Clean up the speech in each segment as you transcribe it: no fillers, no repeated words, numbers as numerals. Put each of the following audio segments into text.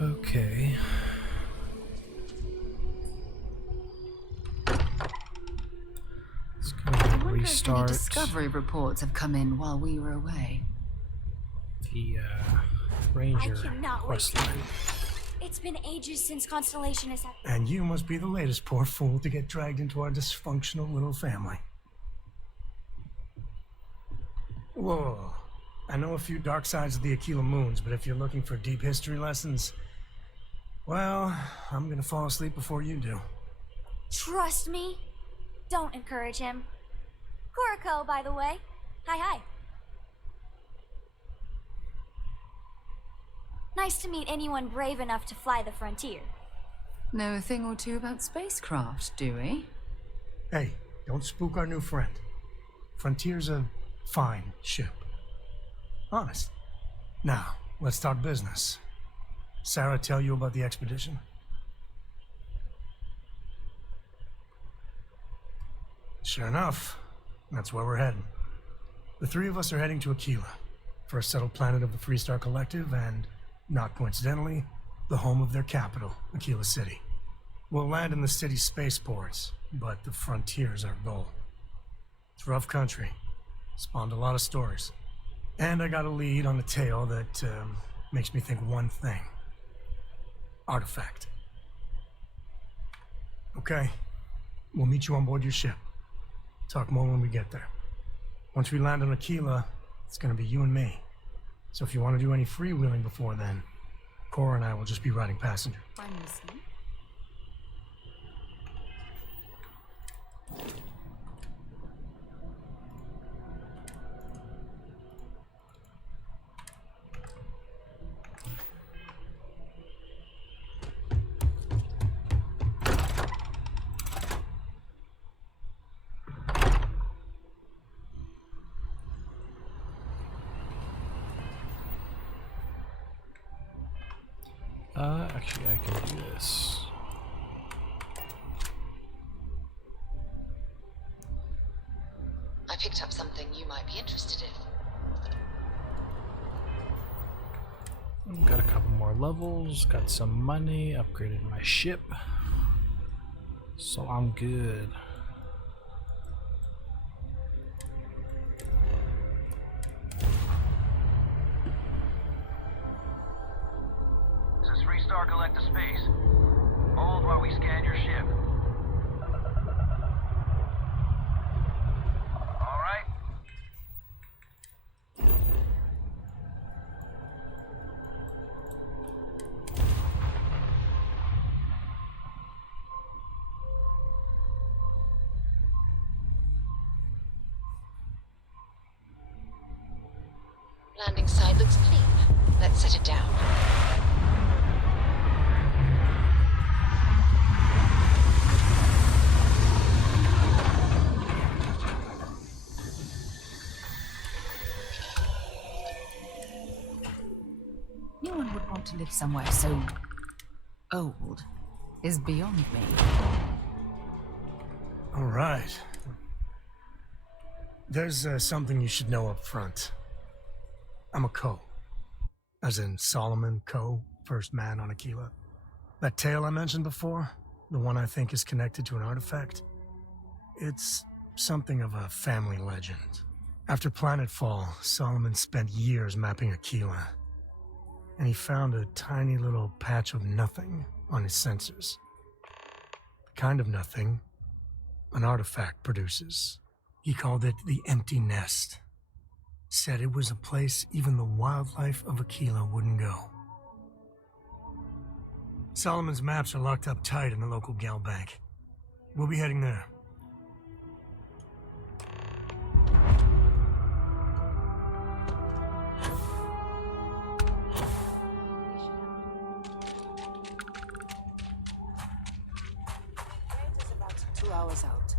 Okay. Let's go ahead and I wonder if any restart discovery reports have come in while we were away. the Ranger I cannot quest wait. line. It's been ages since Constellation has had. And you must be the latest poor fool to get dragged into our dysfunctional little family. Whoa. I know a few dark sides of the Aquila Moons, but if you're looking for deep history lessons, well, I'm gonna fall asleep before you do. Trust me. Don't encourage him. Kuriko, by the way. Hi. Nice to meet anyone brave enough to fly the frontier. Know a thing or two about spacecraft, do we? Hey, don't spook our new friend. Frontier's a fine ship. Honest. Now, let's talk business. Sarah tell you about the expedition? Sure enough, that's where we're heading. The three of us are heading to Aquila, first settled planet of the Freestar Collective, and, not coincidentally, the home of their capital, Aquila City. We'll land in the city's spaceports, but the frontier's our goal. It's rough country. Spawned a lot of stories. And I got a lead on a tale that makes me think one thing. Artifact. Okay. We'll meet you on board your ship. Talk more when we get there. Once we land on Aquila, it's gonna be you and me. So if you want to do any freewheeling before then, Cora and I will just be riding passenger. I'm listening. Actually, I can do this. I picked up something you might be interested in. Got a couple more levels, got some money, upgraded my ship. So I'm good. This is Freestar Collective Space. Hold while we scan your ship. All right. Landing side looks clean. Let's set it down. No one would want to live somewhere so old is beyond me. All right. There's something you should know up front. I'm a Ko. As in Solomon Ko, first man on Aquila. That tale I mentioned before, the one I think is connected to an artifact, it's something of a family legend. After planetfall, Solomon spent years mapping Aquila, and he found a tiny little patch of nothing on his sensors. The kind of nothing an artifact produces. He called it the Empty Nest. Said it was a place even the wildlife of Aquila wouldn't go. Solomon's maps are locked up tight in the local gal bank. We'll be heading there. It is about 2 hours out.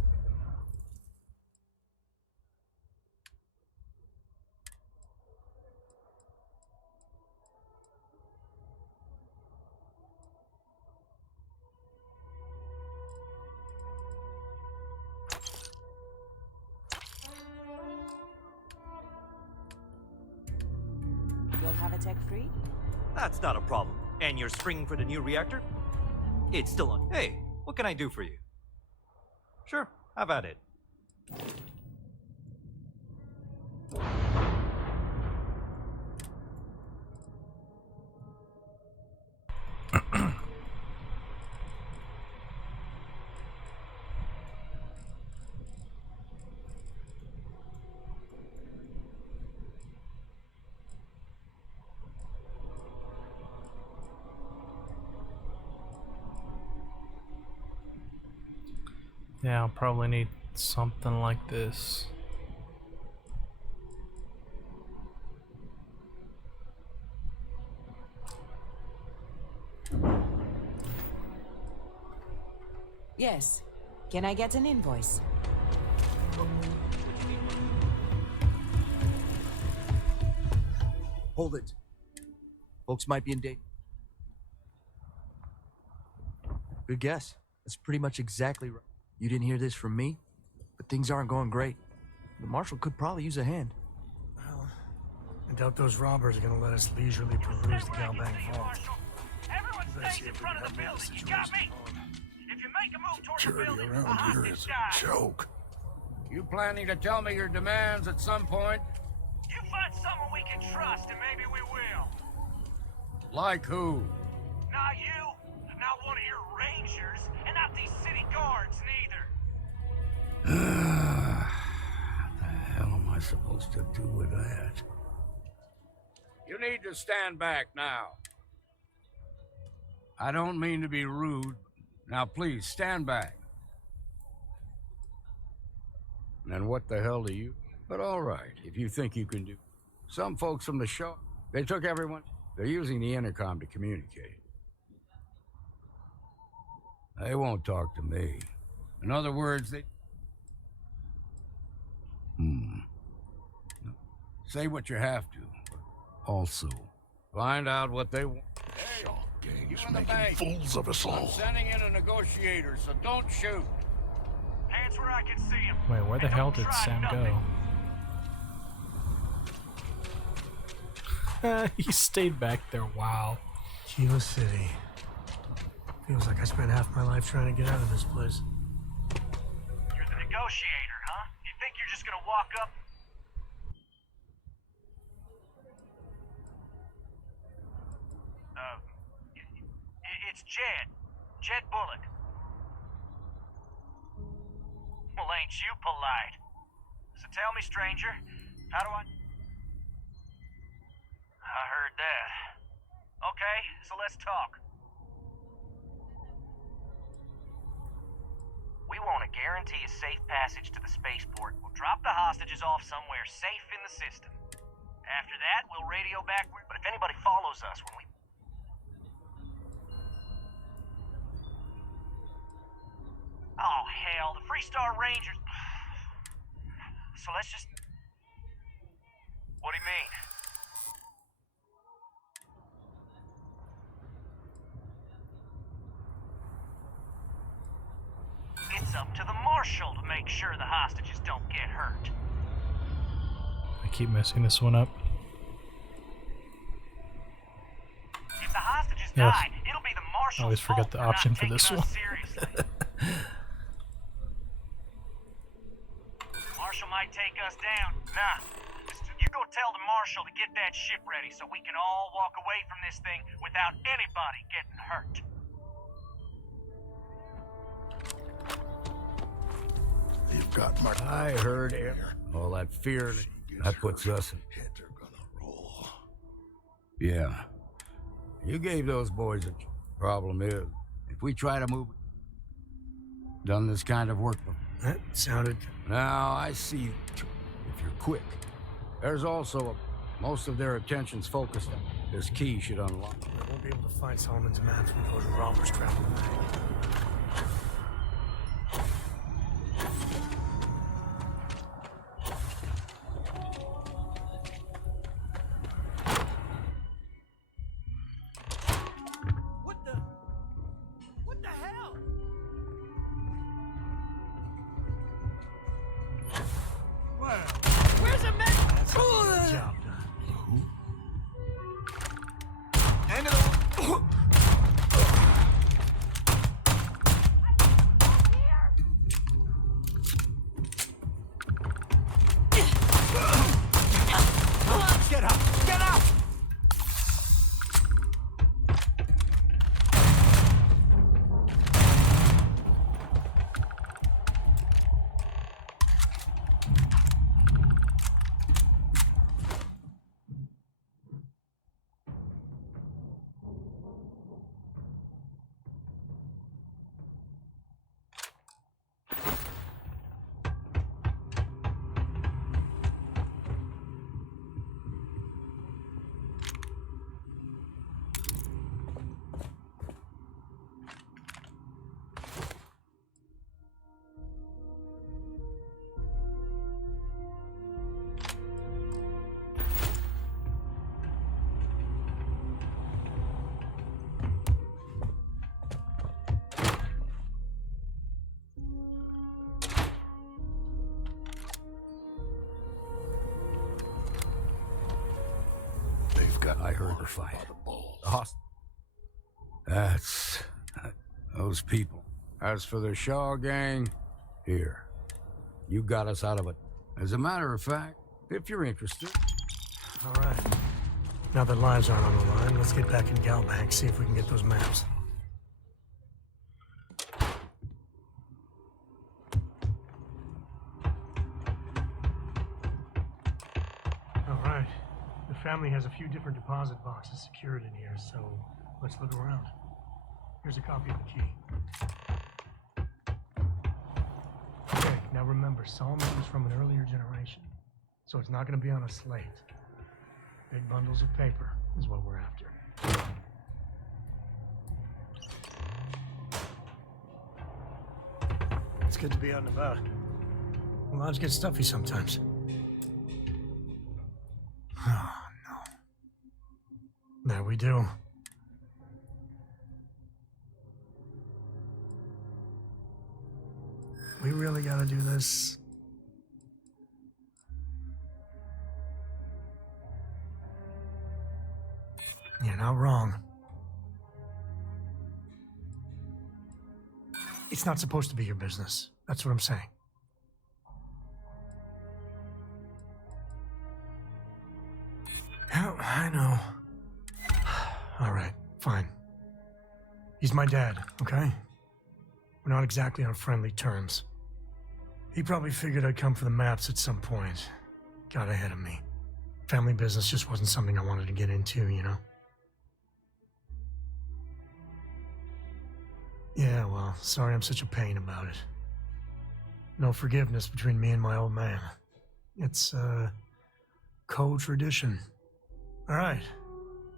You'll have a tech free? That's not a problem. And you're springing for the new reactor? It's still on. Hey, what can I do for you? Sure, have at it. Yeah, I'll probably need something like this. Yes. Can I get an invoice? Hold it. Folks might be in danger. Good guess. That's pretty much exactly right. You didn't hear this from me, but things aren't going great. The marshal could probably use a hand. Well, I doubt those robbers are gonna let us leisurely peruse the Galbang vault. Everyone stays in front of the building. You got me? If you make a move toward the building, a hostage dies. Joke. You planning to tell me your demands at some point? You find someone we can trust, and maybe we will. Like who? Not you, not one of your rangers, and not these city guards neither. What the hell am I supposed to do with that? You need to stand back now. I don't mean to be rude. Now please, stand back. And what the hell do you... But all right, if you think you can do... Some folks from the show, they took everyone... They're using the intercom to communicate. They won't talk to me. In other words, they... Say what you have to. Also, find out what they want. Hey, Gang's you in the making bank. fools of us all. I'm sending in a negotiator, so don't shoot. Hands where I can see him. Wait, where the hell did Sam go? He stayed back there. Wow. Kilo City. Feels like I spent half my life trying to get out of this place. You're the negotiator, huh? You think you're just gonna walk up? It's Jed. Jed Bullock. Well, ain't you polite? So tell me, stranger, how do I... I heard that. Okay, so let's talk. We want to guarantee a safe passage to the spaceport. We'll drop the hostages off somewhere safe in the system. After that, we'll radio back. But if anybody follows us when we... Oh, hell, the Freestar Rangers... So let's just... What do you mean? It's up to the marshal to make sure the hostages don't get hurt. I keep messing this one up. If the hostages Yes. die, it'll be the marshal's I always forget fault the for option not for this taking us one. seriously. Marshal might take us down. Nah. You go tell the marshal to get that ship ready so we can all walk away from this thing without anybody getting hurt. You've got my... I heard it. All that fear, that puts us in... Hit are gonna roll. Yeah. You gave those boys a... Problem is, if we try to move... Done this kind of work before. That sounded... Now, I see if you're quick. There's also most of their attention's focused on this key should unlock. I won't be able to find Solomon's maps with those robbers traveling back. What the hell? Where's the man? That's a job done. End of the... I heard the fight. The That's... those people. As for the Shaw gang, here. You got us out of it. As a matter of fact, if you're interested... All right. Now that lives aren't on the line, let's get back in Galbank, see if we can get those maps. All right. The family has a few different deposit boxes secured in here, so let's look around. Here's a copy of the key. Okay, now remember, Solomon was from an earlier generation, so it's not going to be on a slate. Big bundles of paper is what we're after. It's good to be out and about. Lives get stuffy sometimes. Oh, no. There we do. We really gotta do this. You're not wrong. It's not supposed to be your business. That's what I'm saying. Oh, I know. All right, fine. He's my dad, okay? We're not exactly on friendly terms. He probably figured I'd come for the maps at some point. Got ahead of me. Family business just wasn't something I wanted to get into, you know? Yeah, well, sorry I'm such a pain about it. No forgiveness between me and my old man. It's, co-tradition. All right,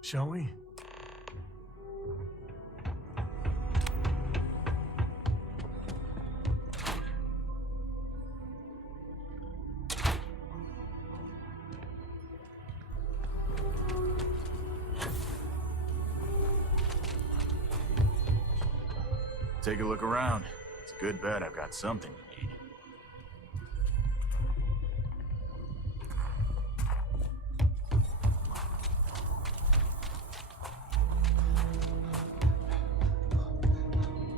shall we? Take a look around. It's a good bet I've got something you need.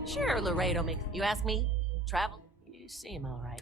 Sure, Laredo makes... You ask me? Travel? You seem all right.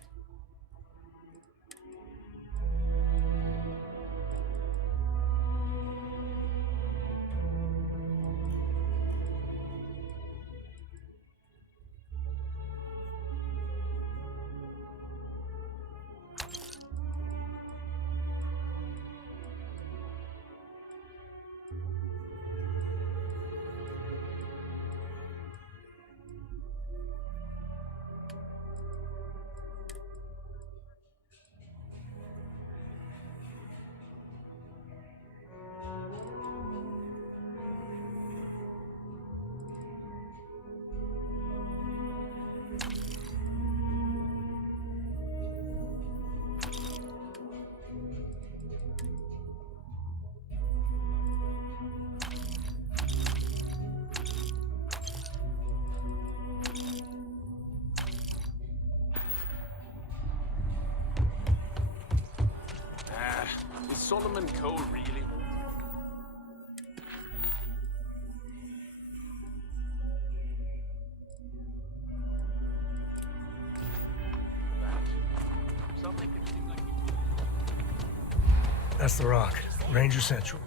Is Solomon Cole really? That's the Rock. Ranger Central.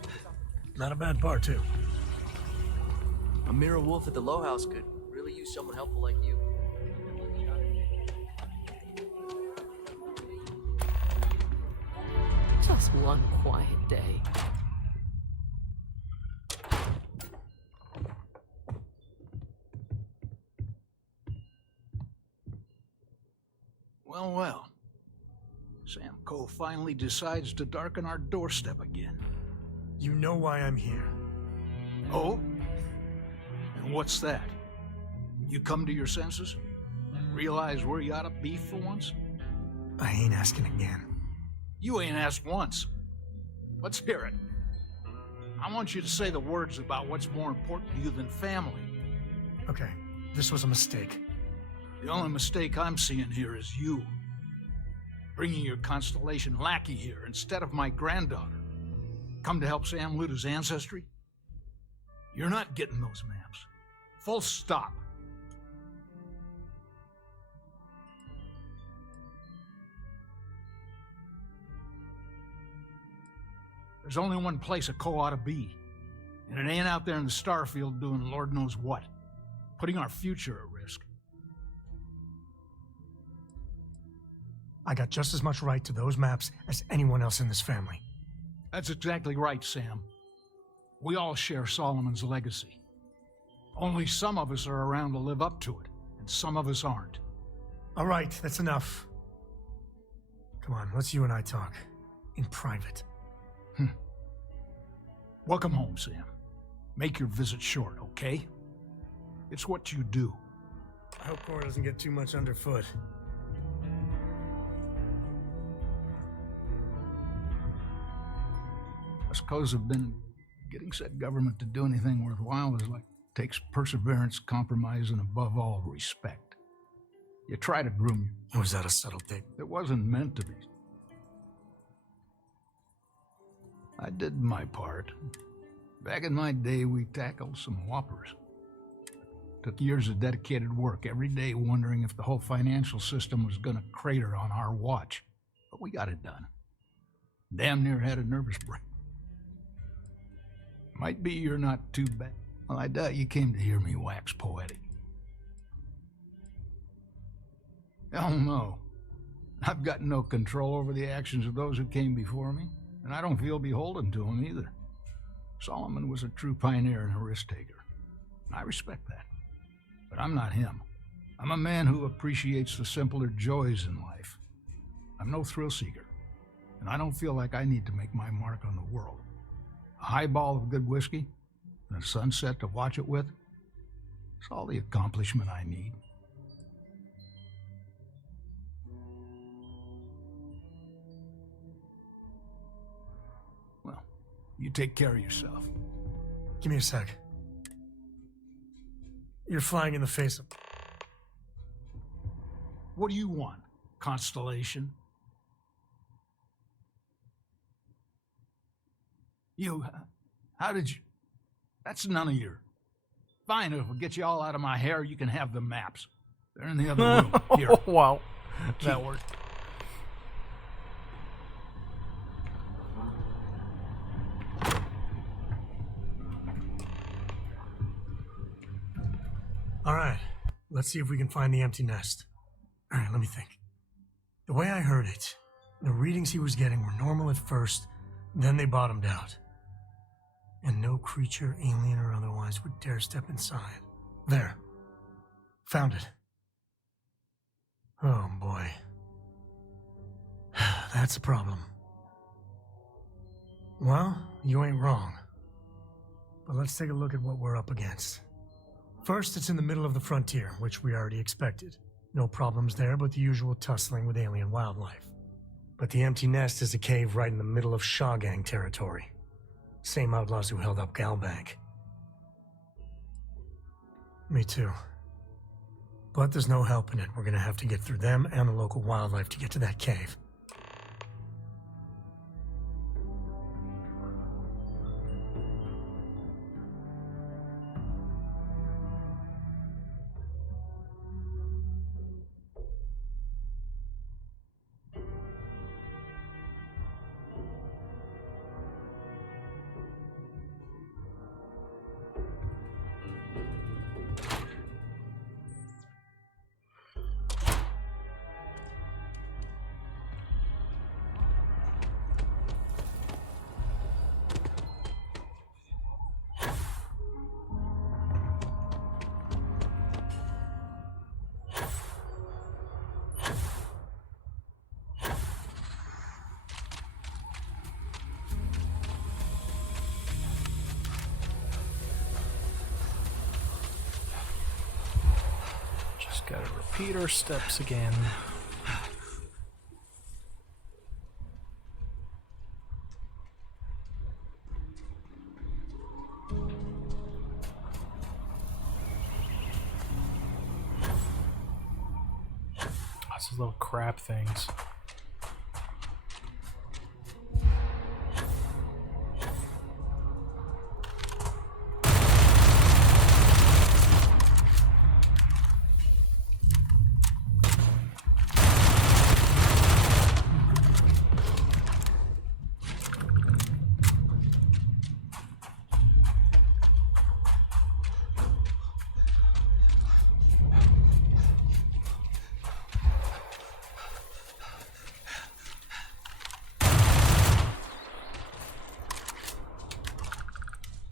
Not a bad bar, too. A mirror wolf at the Low House could really use someone helpful like you. Just one quiet day. Well, well. Sam Coe finally decides to darken our doorstep again. You know why I'm here. Oh? And what's that? You come to your senses? Realize where you ought to be for once? I ain't asking again. You ain't asked once. Let's hear it. I want you to say the words about what's more important to you than family. Okay, this was a mistake. The only mistake I'm seeing here is you. Bringing your Constellation lackey here instead of my granddaughter. come to help Sam loot his ancestry? You're not getting those maps. Full stop. There's only one place a Co ought to be, and it ain't out there in the Starfield doing Lord knows what, putting our future at risk. I got just as much right to those maps as anyone else in this family. That's exactly right, Sam. We all share Solomon's legacy. Only some of us are around to live up to it, and some of us aren't. All right, that's enough. Come on, let's you and I talk. In private. Welcome home, Sam. Make your visit short, okay? It's what you do. I hope Cora doesn't get too much underfoot. Us Co's have been getting said government to do anything worthwhile is like takes perseverance, compromise, and above all, respect. You try to groom you. Was that a subtle thing? It wasn't meant to be. I did my part. Back in my day, we tackled some whoppers. Took years of dedicated work, every day wondering if the whole financial system was gonna crater on our watch. But we got it done. Damn near had a nervous break. Might be you're not too bad. Well, I doubt you came to hear me wax poetic. Hell no. I've got no control over the actions of those who came before me, and I don't feel beholden to them either. Solomon was a true pioneer and a risk-taker. I respect that. But I'm not him. I'm a man who appreciates the simpler joys in life. I'm no thrill-seeker, and I don't feel like I need to make my mark on the world. A highball of good whiskey, and a sunset to watch it with, it's all the accomplishment I need. Well, you take care of yourself. Give me a sec. You're flying in the face of... What do you want, Constellation? How did you... That's none of your... Fine, if it'll get you all out of my hair, you can have the maps. They're in the other room. Here. Wow. That worked. All right, let's see if we can find the empty nest. All right, let me think. The way I heard it, the readings he was getting were normal at first, then they bottomed out. And no creature, alien or otherwise, would dare step inside. There. Found it. Oh boy. That's a problem. Well, you ain't wrong. But let's take a look at what we're up against. First, it's in the middle of the frontier, which we already expected. No problems there, but the usual tussling with alien wildlife. But the empty nest is a cave right in the middle of Shawgang territory. Same outlaws who held up Galbank. Me too. But there's no helping it. We're gonna have to get through them and the local wildlife to get to that cave. Gotta repeat our steps again. These little crab things.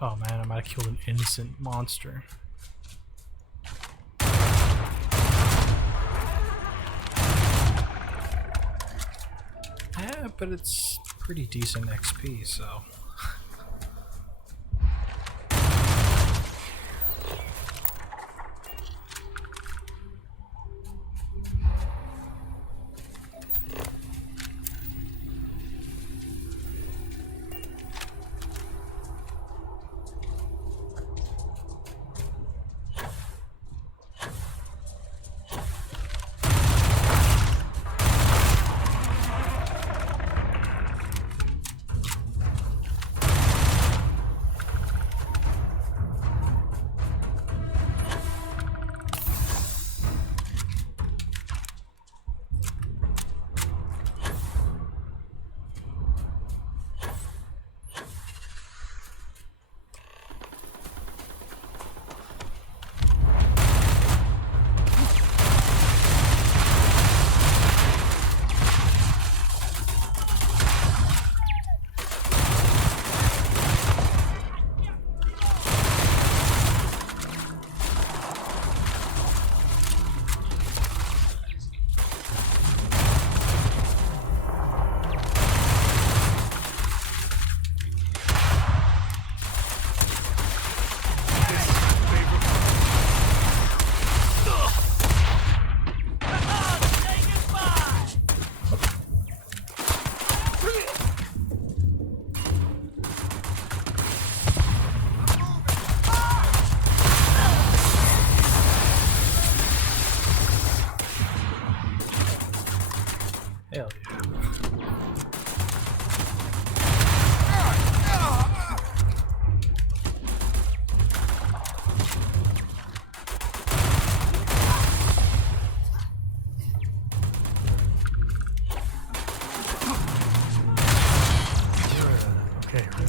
Oh man, I might have killed an innocent monster. Yeah, but it's pretty decent XP, so. Hell yeah. Okay, right?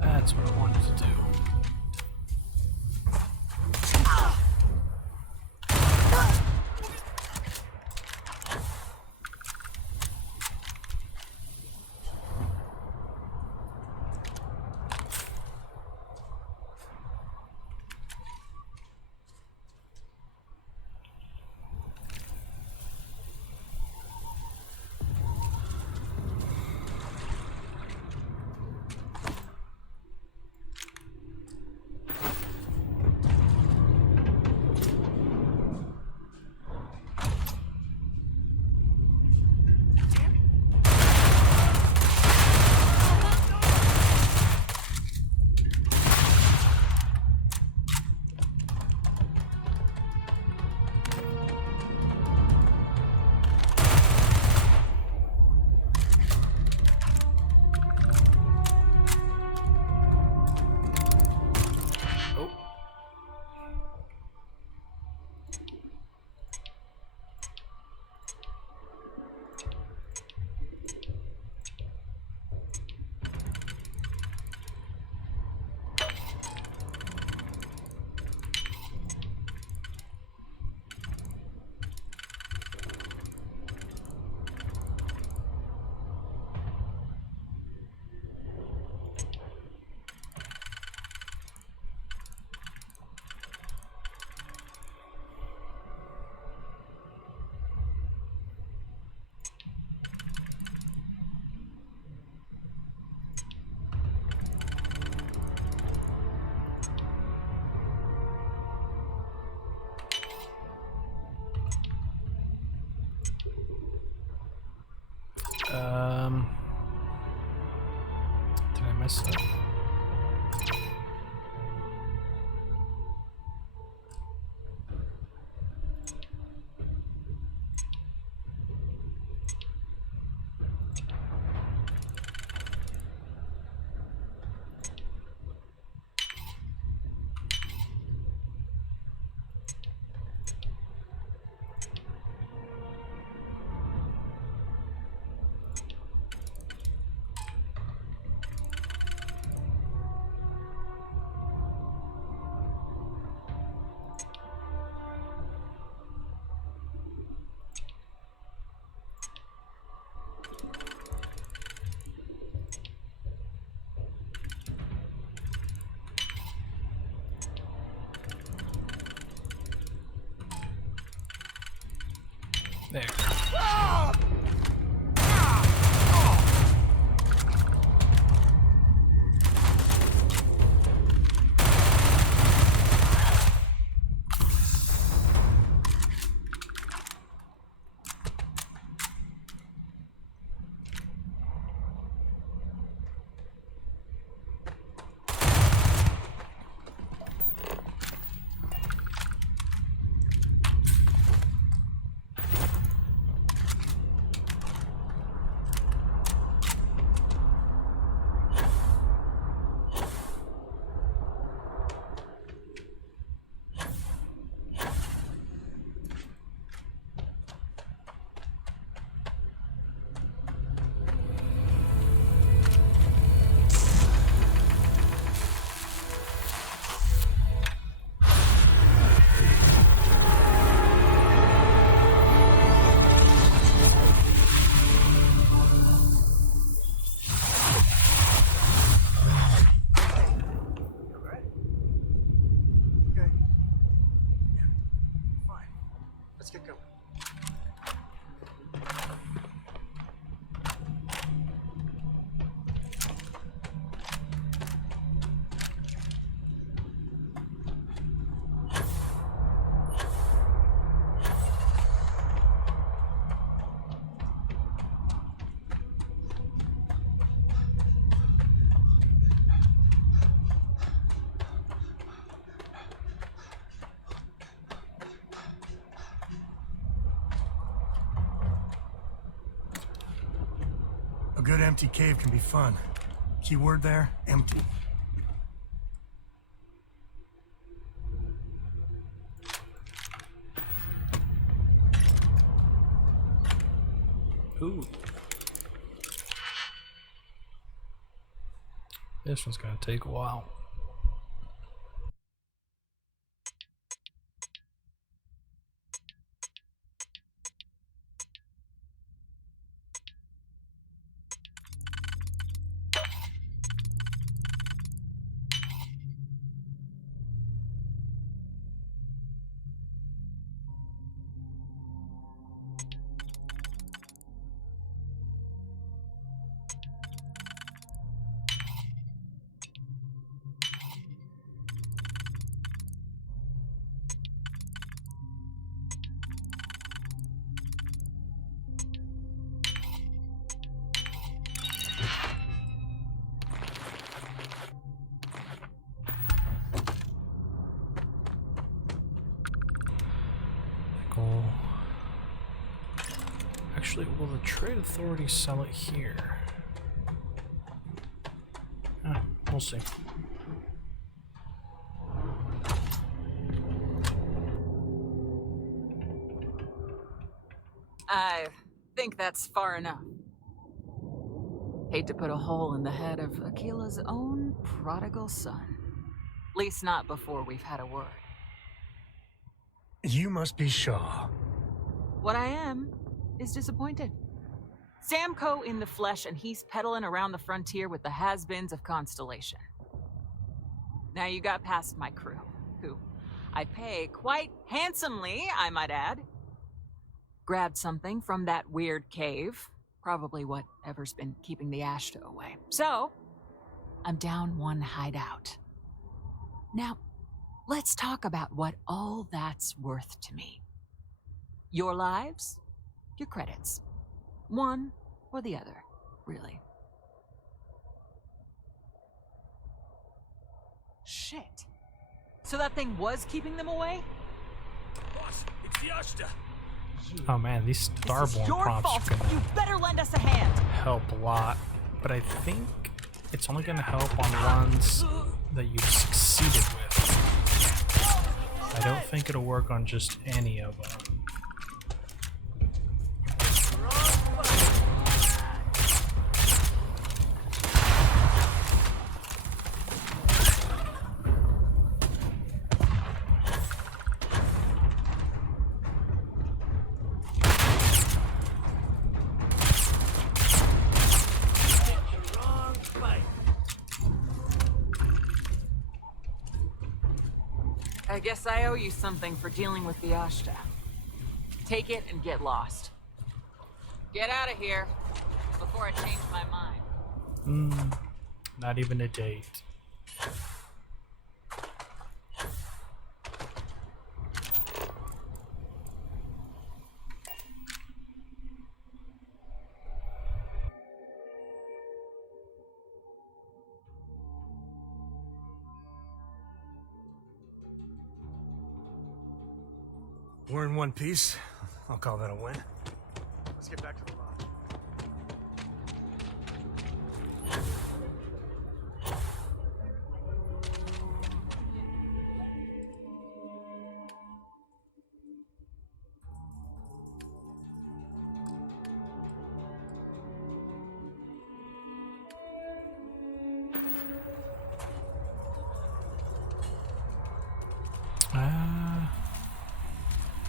That's what I wanted to do. There. Let's get going. A good empty cave can be fun. Keyword there, empty. Ooh. This one's gonna take a while. Actually, will the trade authority sell it here? We'll see. I think that's far enough. Hate to put a hole in the head of Akila's own prodigal son. At least not before we've had a word. You must be Shaw. What I am is disappointed. Samco in the flesh, and he's peddling around the frontier with the has-beens of Constellation. Now you got past my crew, who I pay quite handsomely, I might add. Grabbed something from that weird cave, probably whatever's been keeping the Ashta away. So, I'm down one hideout. Now, let's talk about what all that's worth to me. Your lives, your credits. One or the other, really. Shit. So that thing was keeping them away? Boss, it's the Ashta. Oh man, these Starborn prompts are gonna You better lend us a hand. help a lot, but I think it's only gonna help on ones that you've succeeded with. I don't think it'll work on just any of them. I guess I owe you something for dealing with the Ashta. Take it and get lost. Get out of here before I change my mind. Not even a date. We're in one piece. I'll call that a win. Let's get back to the lodge.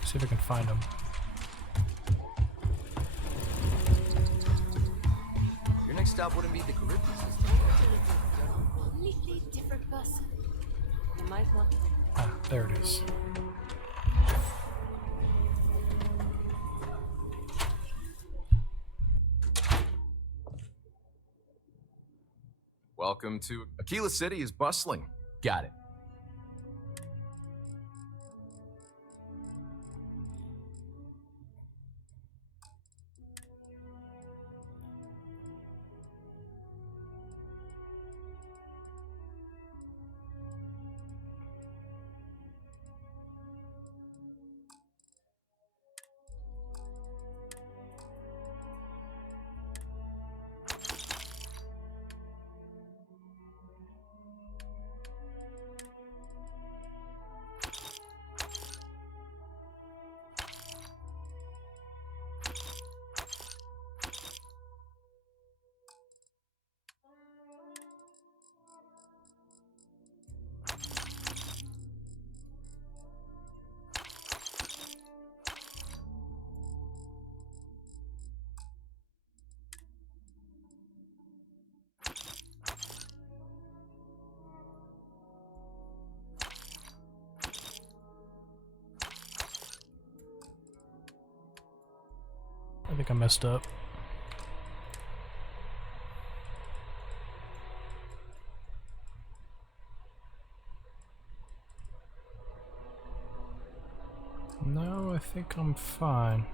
See if I can find him. Your next stop wouldn't be the Caribbean. Completely different person. You might want to. Ah, there it is. Welcome to Aquila City is bustling. Got it. I think I messed up. No, I think I'm fine.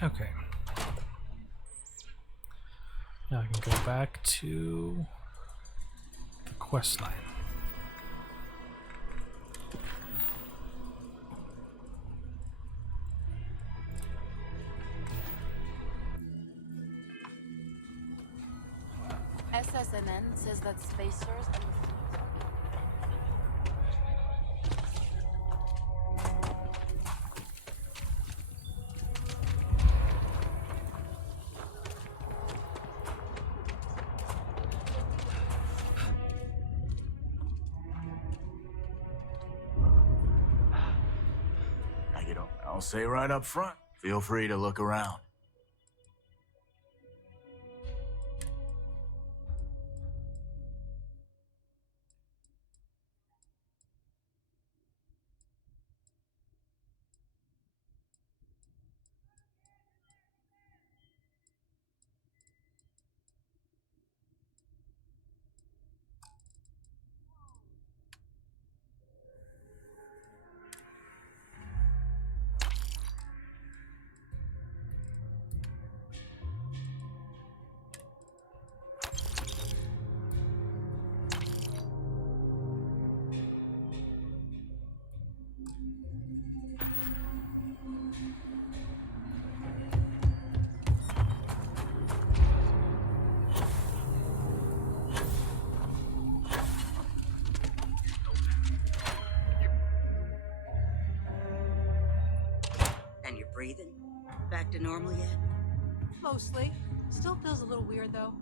Okay. Now I can go back to the quest line. SSNN says that spacers and I'll say right up front, feel free to look around. And you're breathing? Back to normal yet? Mostly. Still feels a little weird, though.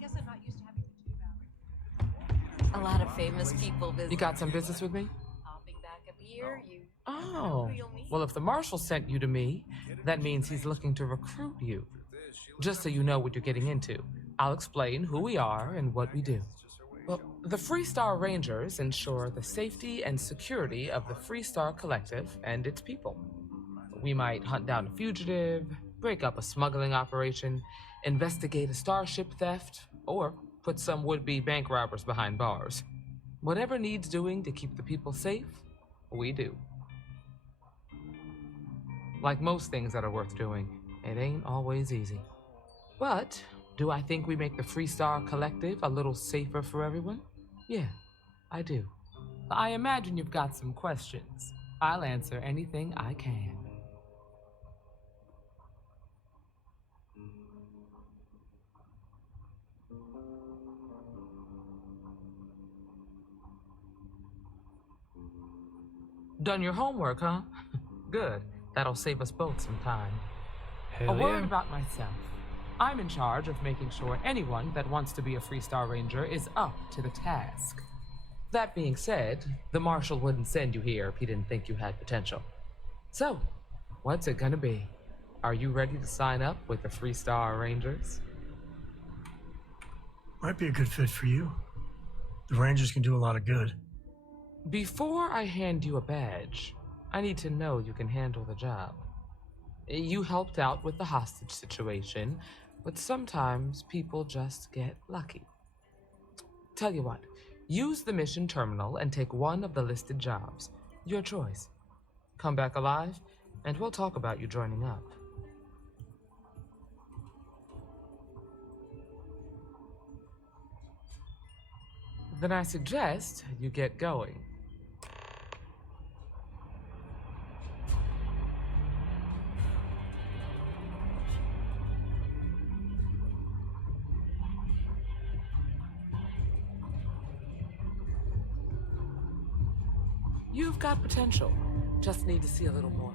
Guess I'm not used to having the tube out. A lot of famous people visit. You got some business with me? Hopping back up here, you... Oh. Well, if the marshal sent you to me, that means he's looking to recruit you. Just so you know what you're getting into, I'll explain who we are and what we do. Well, the Freestar Rangers ensure the safety and security of the Freestar Collective and its people. We might hunt down a fugitive, break up a smuggling operation, investigate a starship theft, or put some would-be bank robbers behind bars. Whatever needs doing to keep the people safe, we do. Like most things that are worth doing, it ain't always easy. But do I think we make the Freestar Collective a little safer for everyone? Yeah, I do. I imagine you've got some questions. I'll answer anything I can. Done your homework, huh? Good. That'll save us both some time. Hell A word yeah. about myself. I'm in charge of making sure anyone that wants to be a Freestar Ranger is up to the task. That being said, the Marshal wouldn't send you here if he didn't think you had potential. So, what's it gonna be? Are you ready to sign up with the Freestar Rangers? Might be a good fit for you. The Rangers can do a lot of good. Before I hand you a badge, I need to know you can handle the job. You helped out with the hostage situation, but sometimes people just get lucky. Tell you what, use the mission terminal and take one of the listed jobs. Your choice. Come back alive, and we'll talk about you joining up. Then I suggest you get going. You've got potential. Just need to see a little more.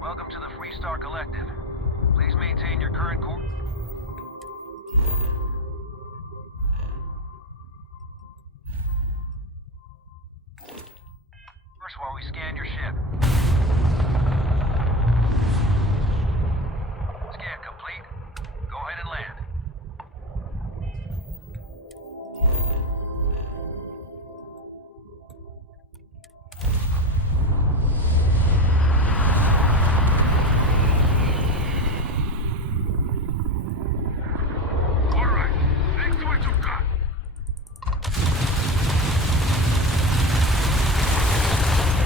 Welcome to the Freestar Collective. Please maintain your current course. First, while we scan your ship. Scan complete. Go ahead and land.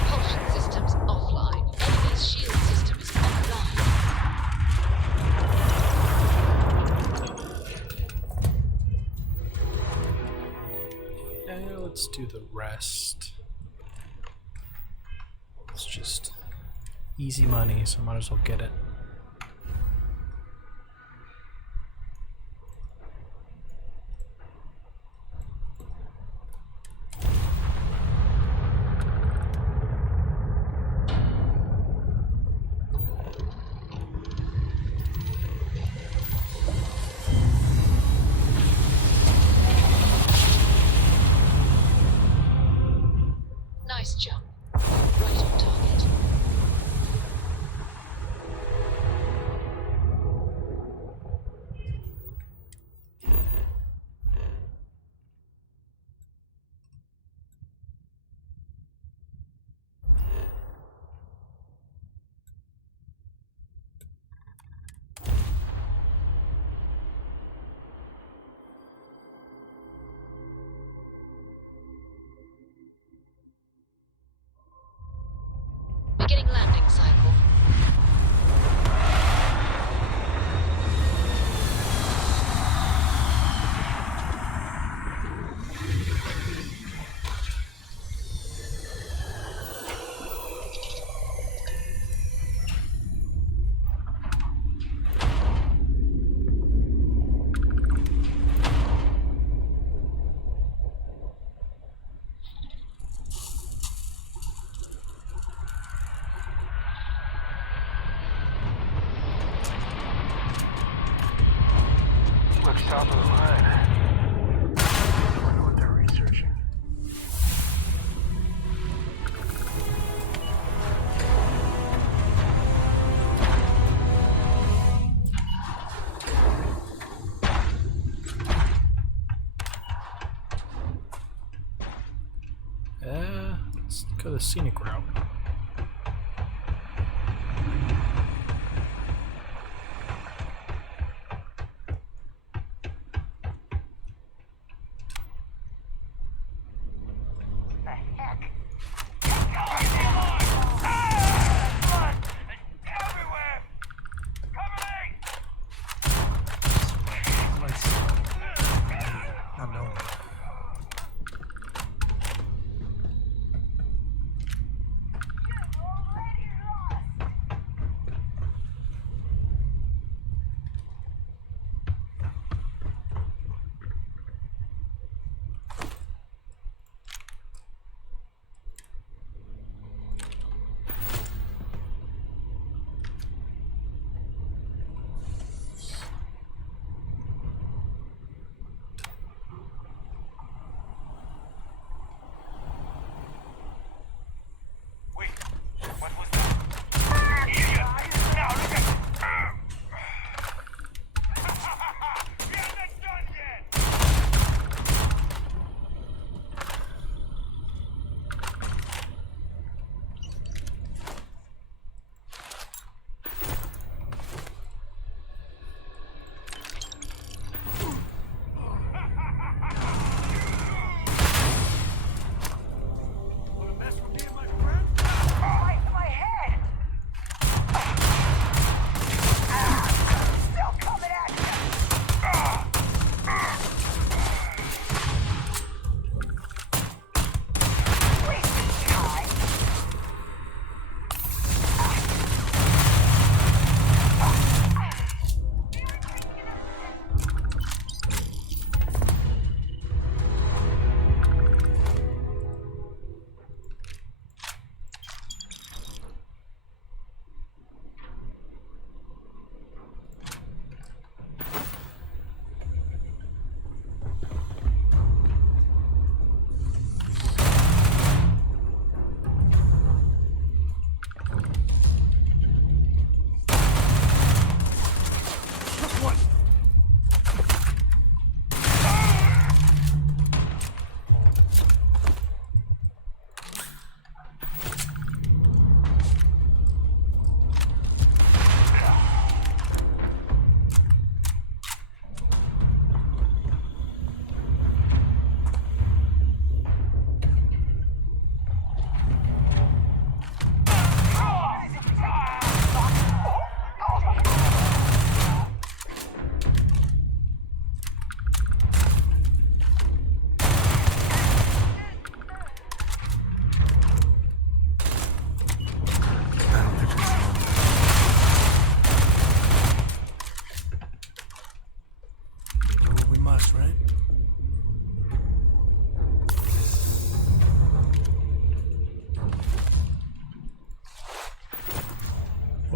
Propulsion systems offline. Enemy's shield system is offline. Let's do the rest. It's just easy money, so might as well get it. Nice jump. Right on target. Beginning landing cycle. Looks south of the line. Wonder what they're researching. Let's go the scenic route. Not knowing.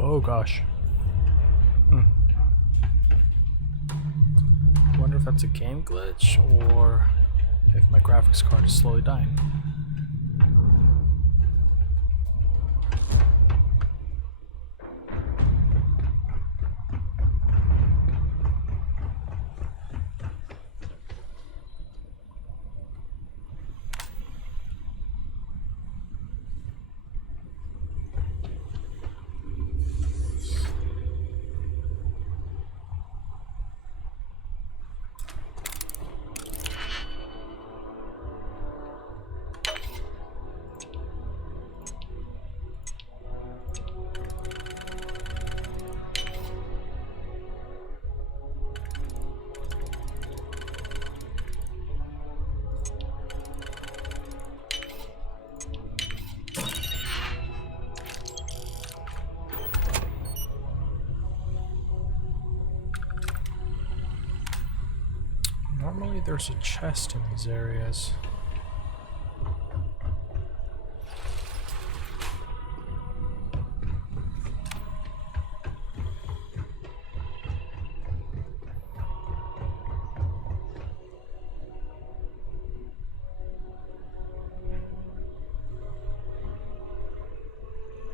Oh gosh. Wonder if that's a game glitch or if my graphics card is slowly dying. there's a chest in these areas.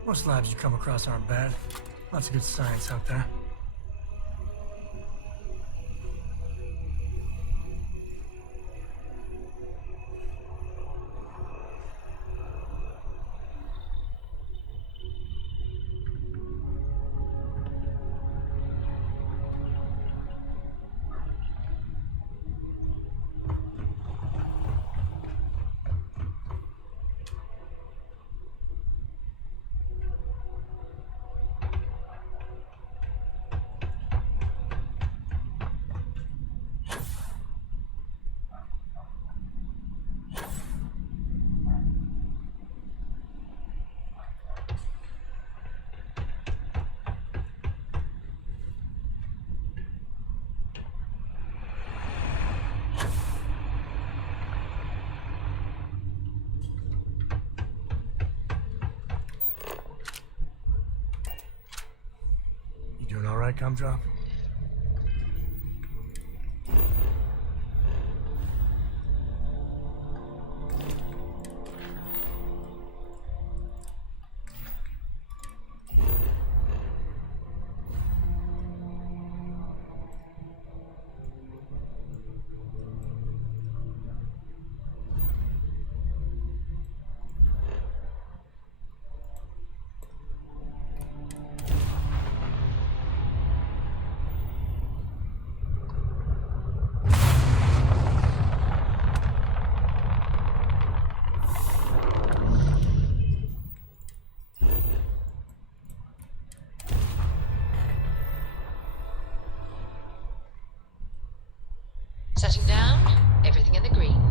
Most labs you come across aren't bad. Lots of good science out there. Doing all right, Gumdrop? Setting down, everything in the green.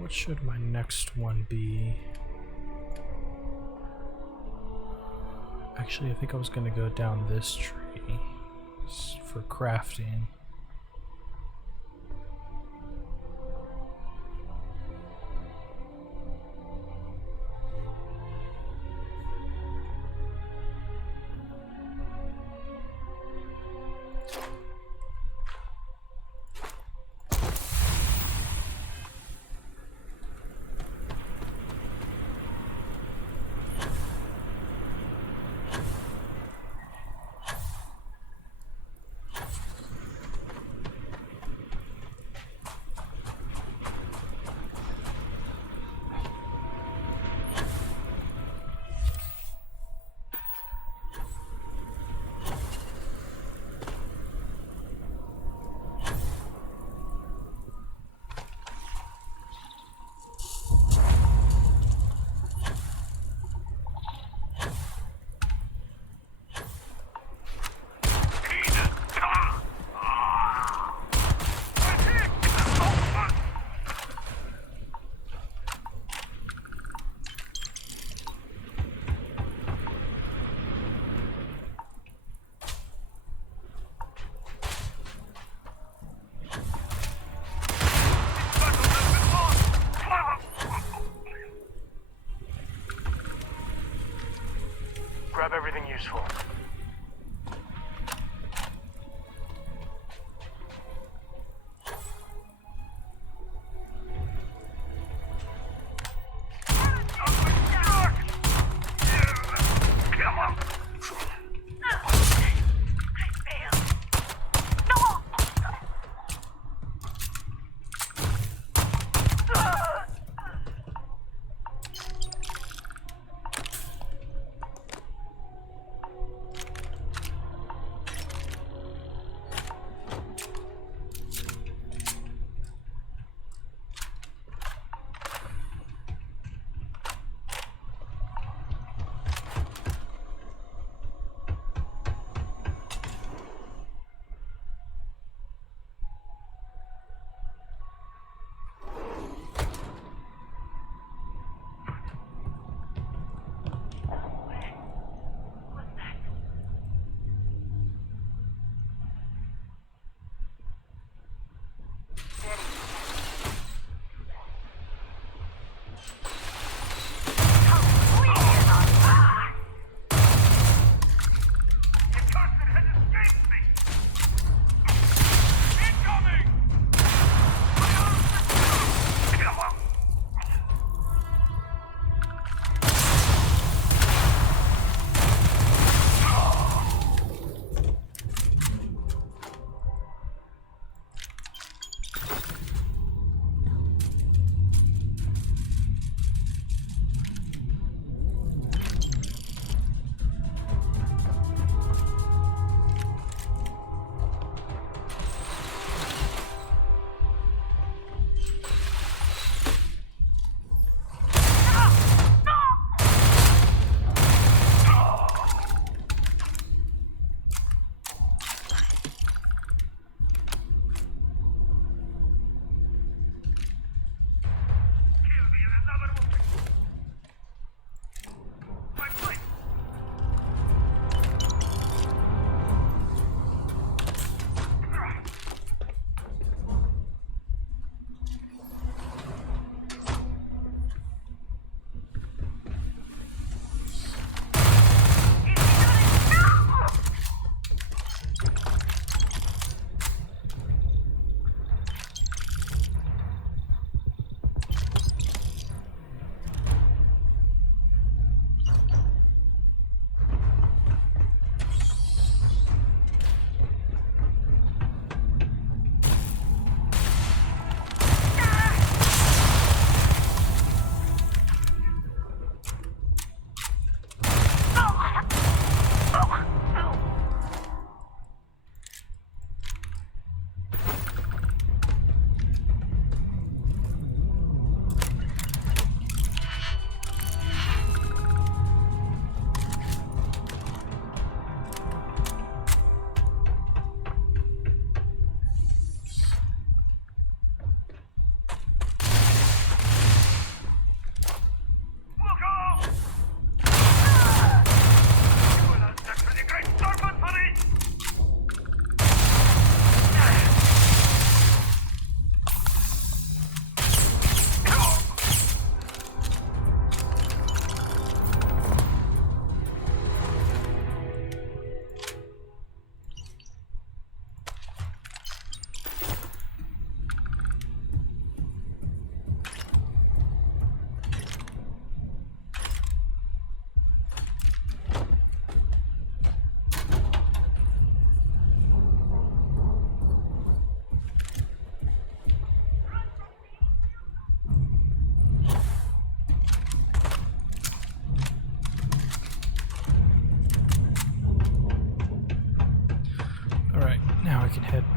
What should my next one be? Actually, I think I was gonna go down this tree for crafting.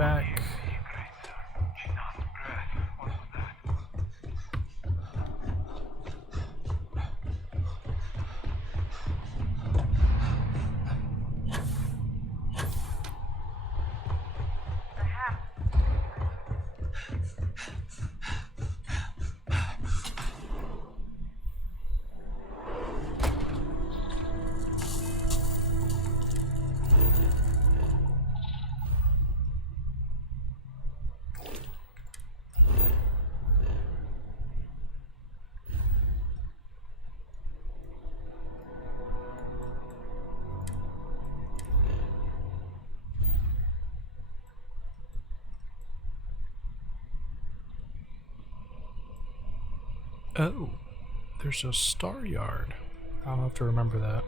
back. Oh, there's a star yard. I'll have to remember that.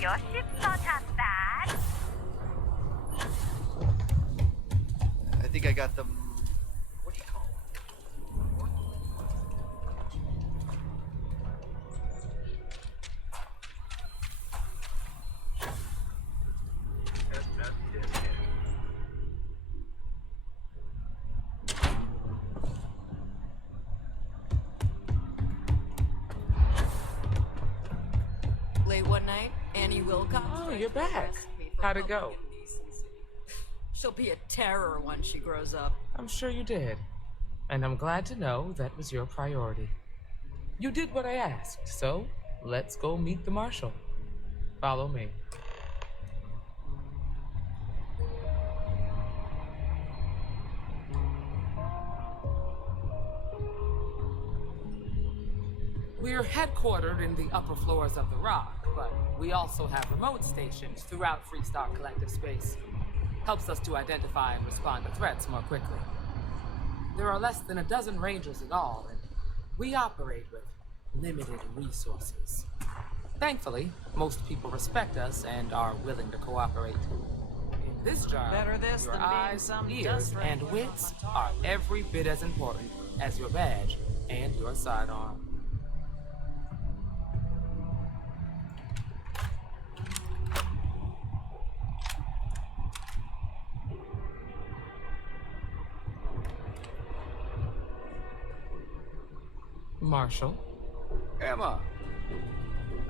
Your ship's not half bad. I think I got them. What do you call Late one night, Annie Wilcox. Oh, you're back. How'd it go? She'll be a terror once she grows up. I'm sure you did. And I'm glad to know that was your priority. You did what I asked, so let's go meet the Marshal. Follow me. We're headquartered in the upper floors of the Rock, but we also have remote stations throughout Freestar Collective space. Helps us to identify and respond to threats more quickly. There are less than a dozen Rangers in all, and we operate with limited resources. Thankfully, most people respect us and are willing to cooperate. In this job, Better this your than being eyes, some ears, dust and wrangler wits from are every bit as important as your badge and your sidearm. Marshal? Emma!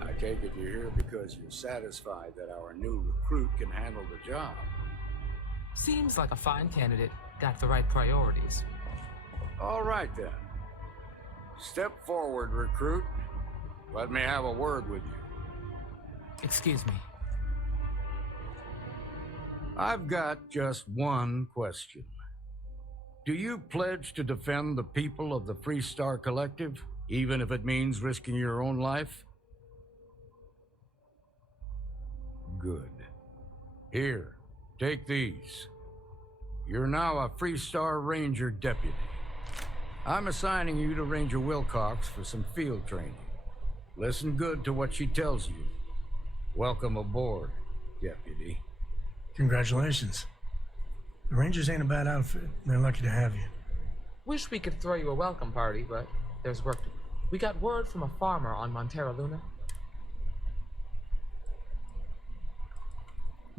I take it you're here because you're satisfied that our new recruit can handle the job. Seems like a fine candidate. Got the right priorities. All right, then. Step forward, recruit. Let me have a word with you. Excuse me. I've got just one question. Do you pledge to defend the people of the Freestar Collective, even if it means risking your own life? Good. Here, take these. You're now a Freestar Ranger deputy. I'm assigning you to Ranger Wilcox for some field training. Listen good to what she tells you. Welcome aboard, deputy. Congratulations. The Rangers ain't a bad outfit. They're lucky to have you. Wish we could throw you a welcome party, but there's work to do. We got word from a farmer on Montera Luna.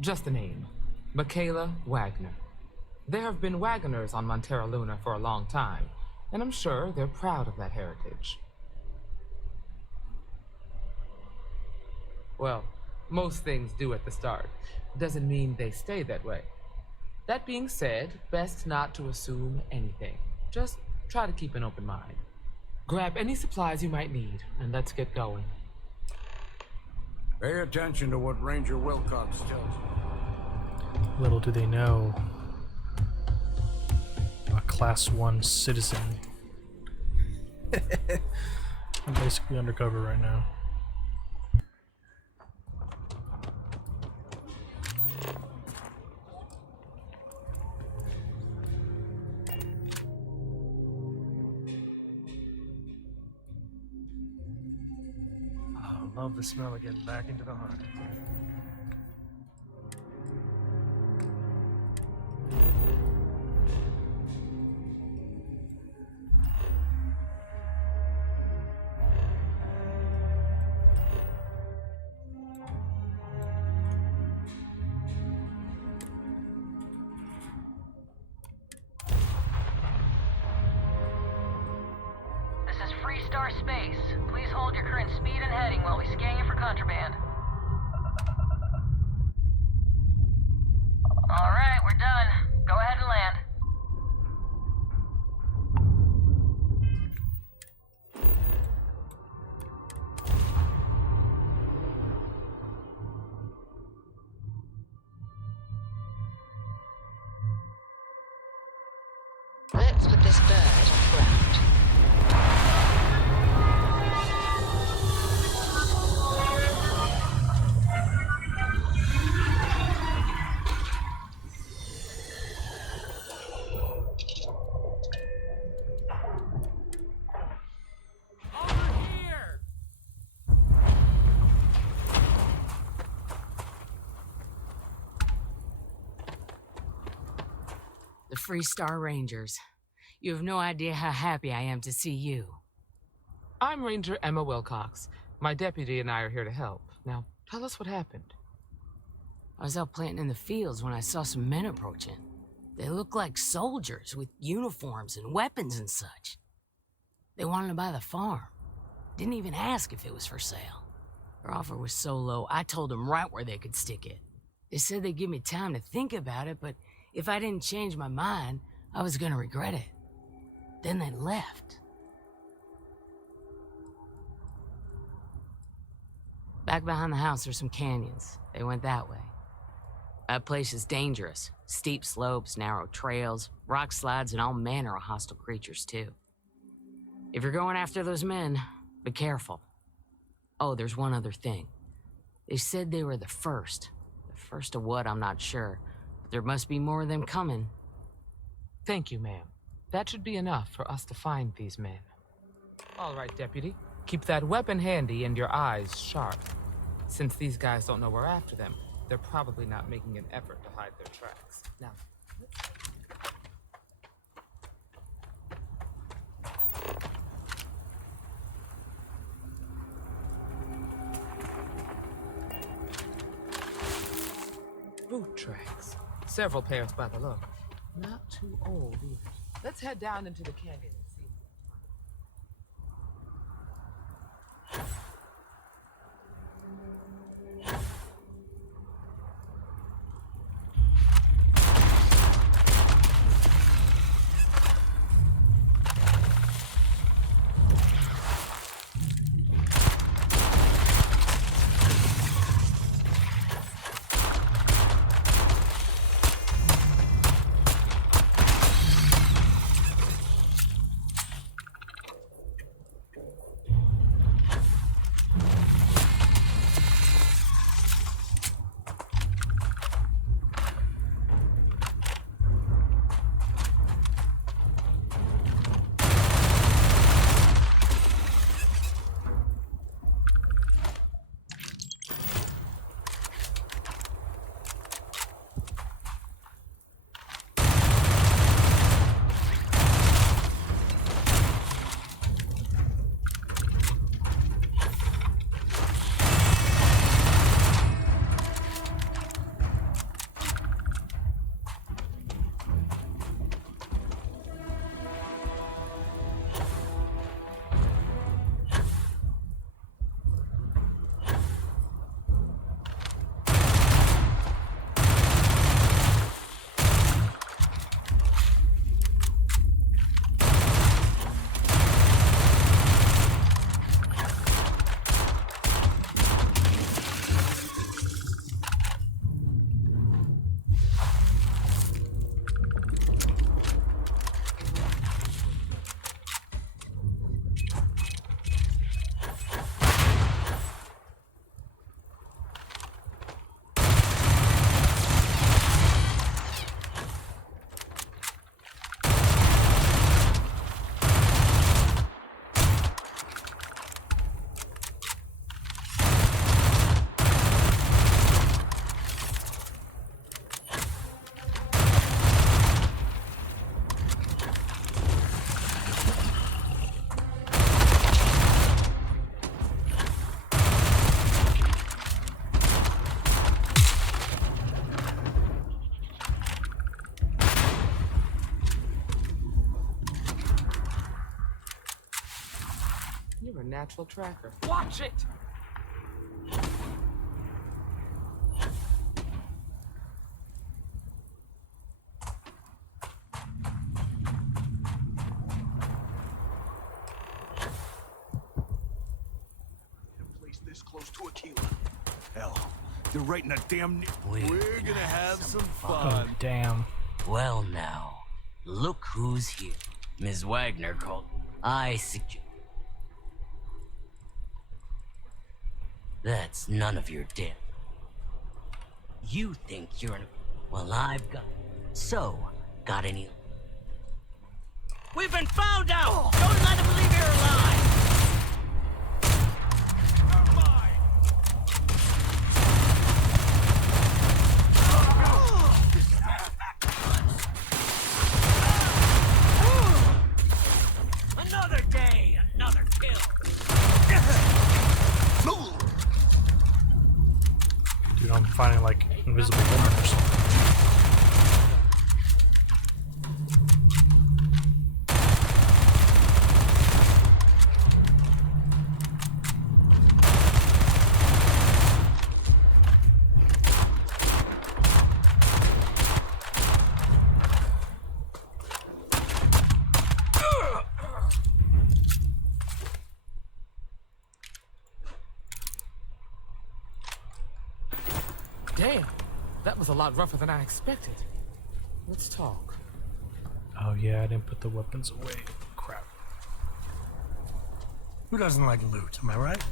Just a name. Michaela Wagner. There have been Wagoners on Montera Luna for a long time, and I'm sure they're proud of that heritage. Well, most things do at the start. Doesn't mean they stay that way. That being said, best not to assume anything. Just try to keep an open mind. Grab any supplies you might need, and let's get going. Pay attention to what Ranger Wilcox tells you. Little do they know, I'm a Class 1 citizen. I'm basically undercover right now. Love the smell of getting back into the hunt. This is Freestar Space. Please hold your current speed and heading while we scan you for contraband. Alright, we're done. Go ahead and land. Let's put this bird on the ground. The Freestar Rangers. You have no idea how happy I am to see you. I'm Ranger Emma Wilcox. My deputy and I are here to help. Now, tell us what happened. I was out planting in the fields when I saw some men approaching. They looked like soldiers with uniforms and weapons and such. They wanted to buy the farm. Didn't even ask if it was for sale. Their offer was so low, I told them right where they could stick it. They said they'd give me time to think about it, but if I didn't change my mind, I was gonna regret it. Then they left. Back behind the house are some canyons. They went that way. That place is dangerous. Steep slopes, narrow trails, rock slides, and all manner of hostile creatures, too. If you're going after those men, be careful. Oh, there's one other thing. They said they were the first. The first of what, I'm not sure. But there must be more of them coming. Thank you, ma'am. That should be enough for us to find these men. All right, deputy. Keep that weapon handy and your eyes sharp. Since these guys don't know we're after them, they're probably not making an effort to hide their tracks. Now, boot tracks. Several pairs by the look. Not too old either. Let's head down into the canyon and see. natural tracker. Watch it! Place this close to Aquila. Hell, they're right in a damn. We're gonna have some fun. Oh, damn. Well now, look who's here. Ms. Wagner called. I suggest... That's none of your damn. You think you're an... Well, I've got... So, got any... We've been found out! Don't let them believe you're alive! Another day, another kill. Dude, I'm finding like invisible woman or something. Damn, that was a lot rougher than I expected. Let's talk. Oh yeah, I didn't put the weapons away. Crap. Who doesn't like loot, am I right?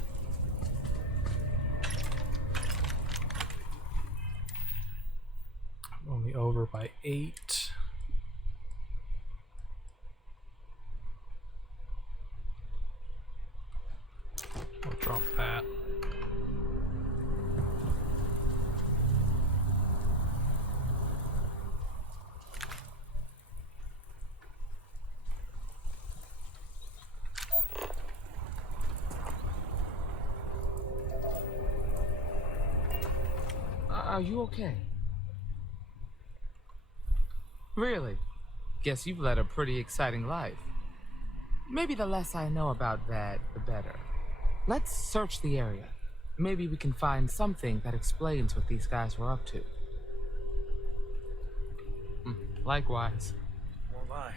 I'm only over by 8. I'll drop that. Are you okay? Really? Guess you've led a pretty exciting life. Maybe the less I know about that, the better. Let's search the area. Maybe we can find something that explains what these guys were up to. Likewise. Won't lie.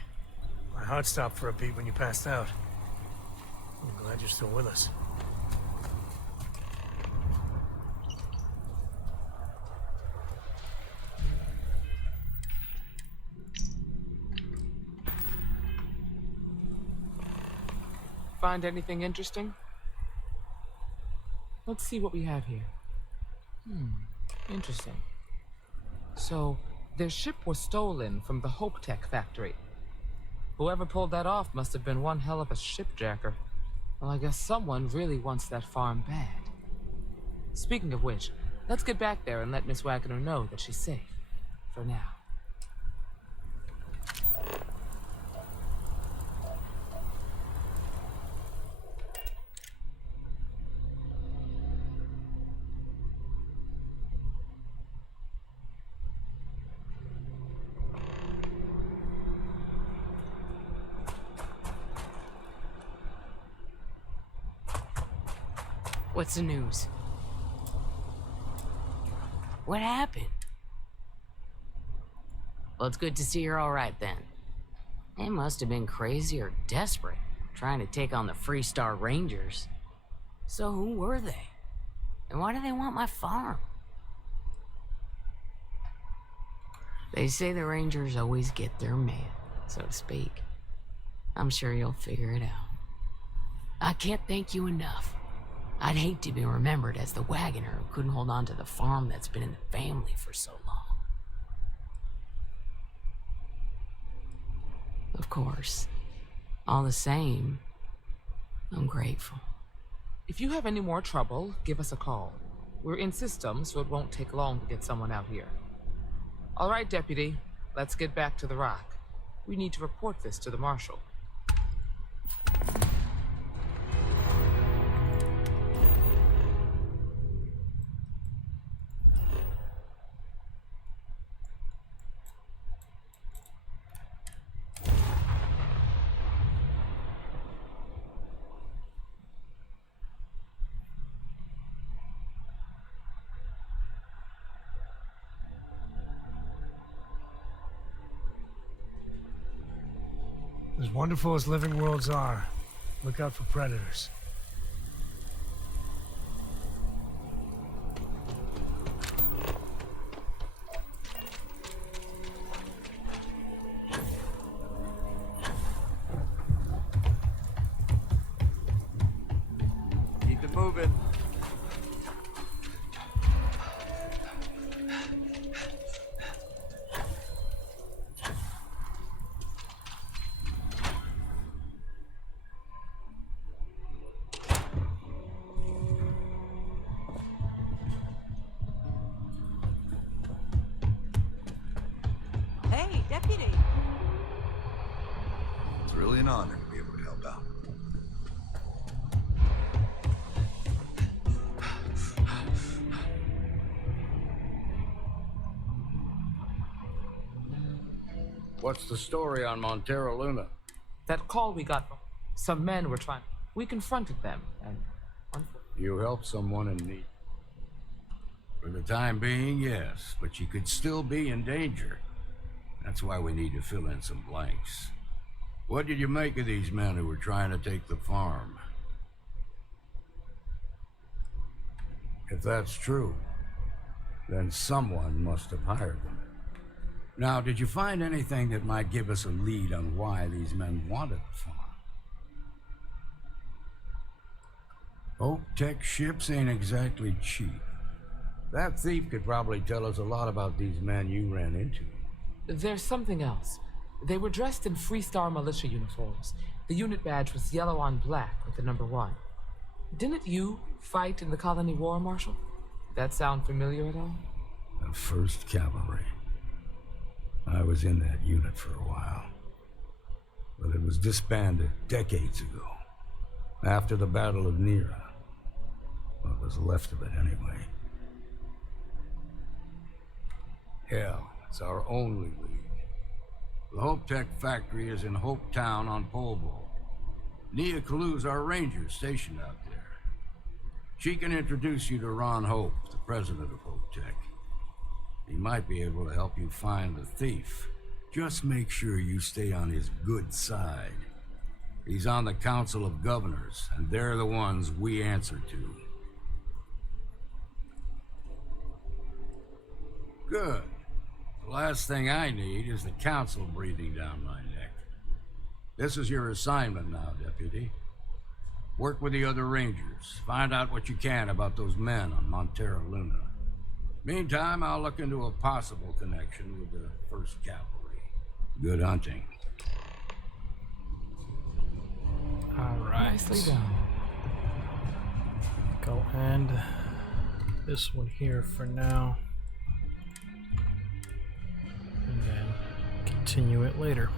My heart stopped for a beat when you passed out. I'm glad you're still with us. Find anything interesting? Let's see what we have here. Interesting. So, their ship was stolen from the Hope Tech factory. Whoever pulled that off must have been one hell of a shipjacker. Well, I guess someone really wants that farm bad. Speaking of which, let's get back there and let Miss Wagner know that she's safe. For now. What's the news? What happened? Well, it's good to see you're all right then. They must have been crazy or desperate, trying to take on the Freestar Rangers. So who were they? And why do they want my farm? They say the Rangers always get their man, so to speak. I'm sure you'll figure it out. I can't thank you enough. I'd hate to be remembered as the wagoner who couldn't hold on to the farm that's been in the family for so long. Of course. All the same, I'm grateful. If you have any more trouble, give us a call. We're in system, so it won't take long to get someone out here. All right, Deputy, let's get back to the rock. We need to report this to the Marshal. As wonderful as living worlds are, look out for predators. Keep it moving. Hey, deputy. It's really an honor to be able to help out. What's the story on Montero Luna? That call we got from some men were trying. We confronted them, and You helped someone in need. For the time being, yes, but you could still be in danger. That's why we need to fill in some blanks. What did you make of these men who were trying to take the farm? If that's true, then someone must have hired them. Now, did you find anything that might give us a lead on why these men wanted the farm? Hope Tech ships ain't exactly cheap. That thief could probably tell us a lot about these men you ran into. there's something else. They were dressed in Freestar militia uniforms. The unit badge was yellow on black with the number 1. Didn't you fight in the Colony War, Marshal? That sound familiar at all? The 1st Cavalry. I was in that unit for a while. But it was disbanded decades ago. After the Battle of Nera. What was left of it, anyway. Hell, it's our only lead. The Hope Tech factory is in Hope Town on Polvo. Nia Kalu's our ranger stationed out there. She can introduce you to Ron Hope, the president of Hope Tech. He might be able to help you find the thief. Just make sure you stay on his good side. He's on the Council of Governors, and they're the ones we answer to. Good. The last thing I need is the Council breathing down my neck. This is your assignment now, Deputy. Work with the other Rangers. Find out what you can about those men on Montero Luna. Meantime, I'll look into a possible connection with the 1st Cavalry. Good hunting. Alright. Nicely done. Go end this one here for now. And then continue it later.